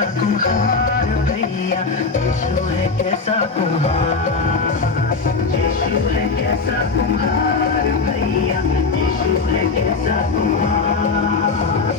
कैसा कुम्हार भैया, यीशु है कैसा कुम्हार, यीशु है कैसा कुम्हार भैया, यीशु है कैसा कुम्हार।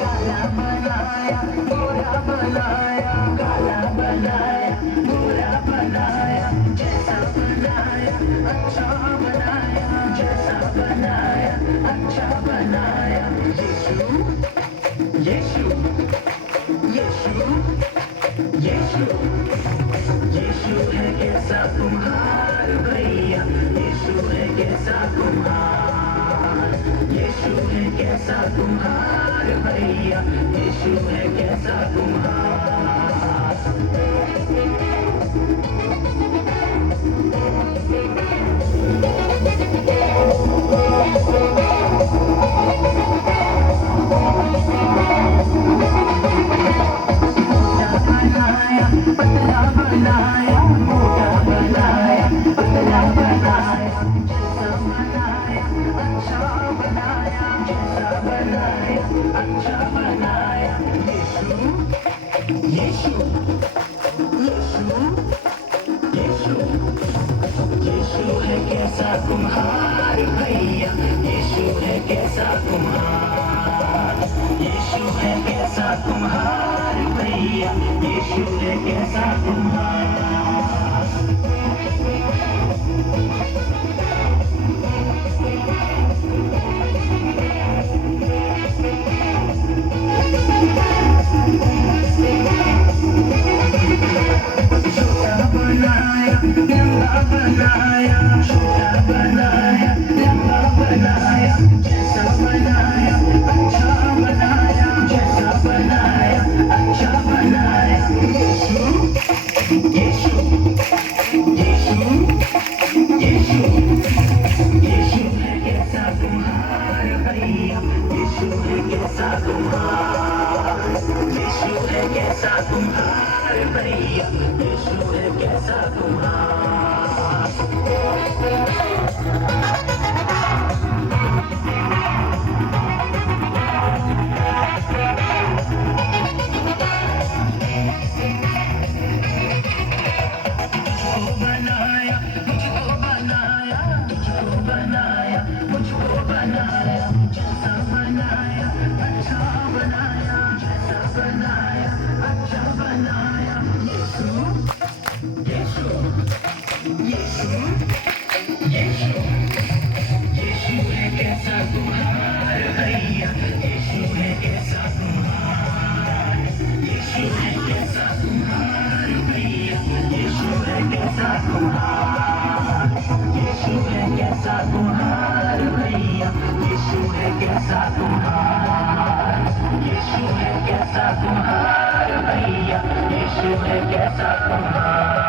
काला बनाया गोरा बनाया, काला बनाया गोरा बनाया, जैसा बनाया अच्छा बनाया, जैसा बनाया अच्छा बनाया। यीशु यीशु यीशु यीशु यीशु है कैसा कुम्हार भैया, यीशु है कैसा कुम्हार, यीशु है कैसा कुम्हार भैया, यीशु है कैसा कुम्हार। बनाया पतला बनाया, मोटा बनाया पतला बनाया, जैसा बनाया अच्छा बनाया, जैसा बनाया अच्छा बनाया। यीशु यीशु यीशु यीशु यीशु है कैसा कुम्हार भैया, यीशु है कैसा कुम्हार, यीशु है कैसा कुम्हार भैया, यीशु है कैसा कुम्हार। छोटा बनाया लंबा बनाया, छोटा बनाया लंबा बनाया, जैसा बनाया अच्छा बनाया, जैसा बनाया अच्छा बनाया। यीशु यीशु यीशु यीशु यीशु है कैसा कुम्हार भैया, यीशु है कैसा कुम्हार, यीशु है कैसा कुम्हार भैया, यीशु है कैसा बनाया, मुझको बनाया, मुझको बनाया, मुझको बनाया, जैसा बनाया अच्छा बनाया, जैसा बनाया अच्छा बनाया। यीशु यीशु यीशु यीशु यीशु है कैसा कुम्हार भैया, यीशु है कैसा कुम्हार, यीशु है कैसा कुम्हार भैया, यीशु है कैसा कुम्हार, यीशु है कैसा कुम्हार भैया, यीशु है कैसा कुम्हार, यीशु है कैसा कुम्हार भैया, यीशु है कैसा कुम्हार।